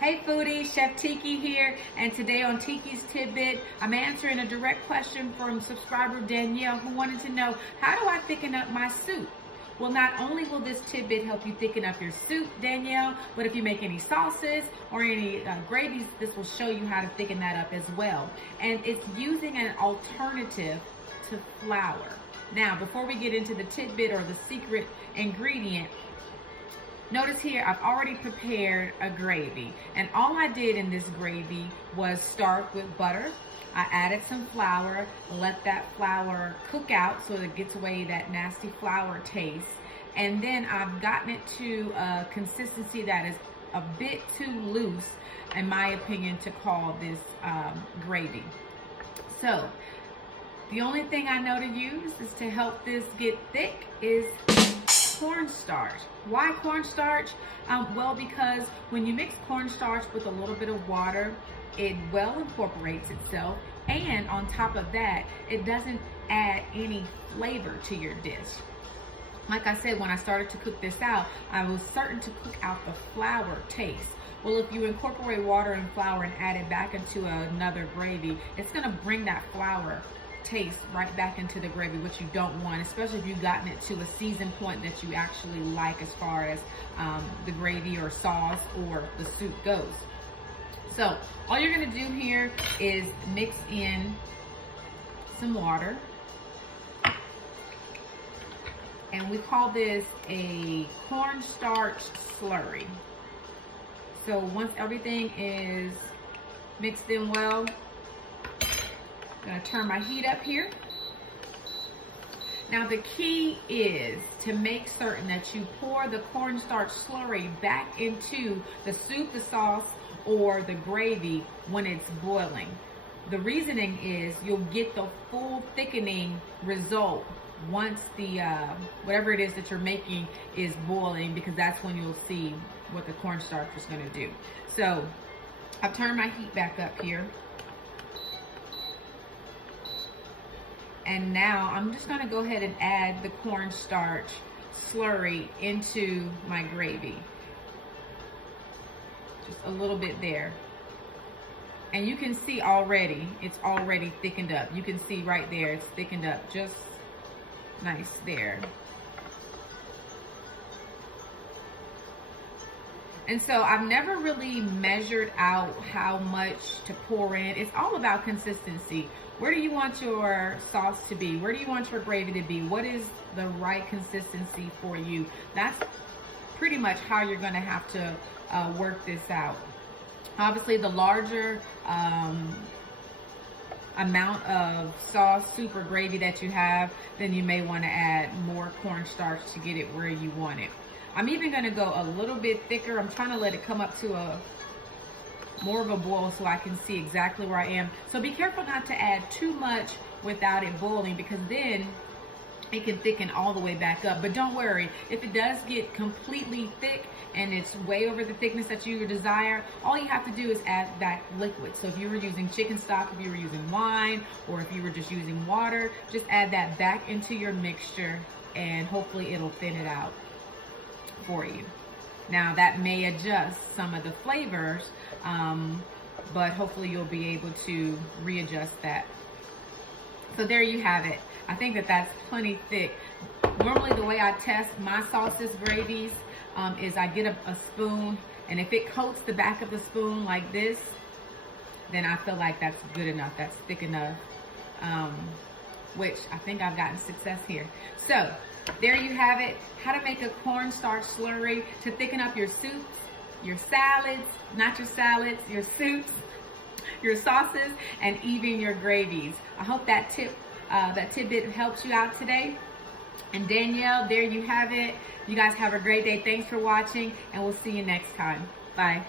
Hey foodies, Chef Tiki here, and today on Tiki's Tidbit, I'm answering a direct question from subscriber Danielle who wanted to know, how do I thicken up my soup? Well, not only will this tidbit help you thicken up your soup, Danielle, but if you make any sauces or any gravies, this will show you how to thicken that up as well. And it's using an alternative to flour. Now, before we get into the tidbit or the secret ingredient, notice here, I've already prepared a gravy, and all I did in this gravy was start with butter. I added some flour, let that flour cook out so it gets away that nasty flour taste, and then I've gotten it to a consistency that is a bit too loose, in my opinion, to call this gravy. So, the only thing I know to use is to help this get thick is cornstarch. Why cornstarch? Well, because when you mix cornstarch with a little bit of water, it well incorporates itself, and on top of that, it doesn't add any flavor to your dish. Like I said, when I started to cook this out, I was certain to cook out the flour taste. Well, if you incorporate water and flour and add it back into another gravy, it's gonna bring that flour taste right back into the gravy, which you don't want, especially if you've gotten it to a season point that you actually like as far as the gravy or sauce or the soup goes. So all you're gonna do here is mix in some water, and we call this a cornstarch slurry. So once everything is mixed in well, I'm gonna turn my heat up here. Now the key is to make certain that you pour the cornstarch slurry back into the soup, the sauce, or the gravy when it's boiling. The reasoning is you'll get the full thickening result once the whatever it is that you're making is boiling, because that's when you'll see what the cornstarch is gonna do. So I've turned my heat back up here. And now I'm just gonna go ahead and add the cornstarch slurry into my gravy. Just a little bit there. And you can see already, it's already thickened up. You can see right there, it's thickened up just nice there. And so I've never really measured out how much to pour in. It's all about consistency. Where do you want your sauce to be? Where do you want your gravy to be? What is the right consistency for you? That's pretty much how you're gonna have to work this out. Obviously, the larger amount of sauce, soup, or gravy that you have, then you may wanna add more cornstarch to get it where you want it. I'm even gonna go a little bit thicker. I'm trying to let it come up to more of a boil so I can see exactly where I am. So be careful not to add too much without it boiling, because then it can thicken all the way back up. But don't worry, if it does get completely thick and it's way over the thickness that you desire, all you have to do is add back liquid. So if you were using chicken stock, if you were using wine, or if you were just using water, just add that back into your mixture and hopefully it'll thin it out for you. Now that may adjust some of the flavors, but hopefully you'll be able to readjust that. So there you have it. I think that that's plenty thick. Normally the way I test my sauces, gravies, is I get a spoon, and if it coats the back of the spoon like this, then I feel like that's good enough, that's thick enough, which I think I've gotten success here. So there you have it, how to make a cornstarch slurry to thicken up your soups, your salads, not your salads, your soups, your sauces, and even your gravies. I hope that tidbit helps you out today. And Danielle, there you have it. You guys have a great day. Thanks for watching, and we'll see you next time. Bye.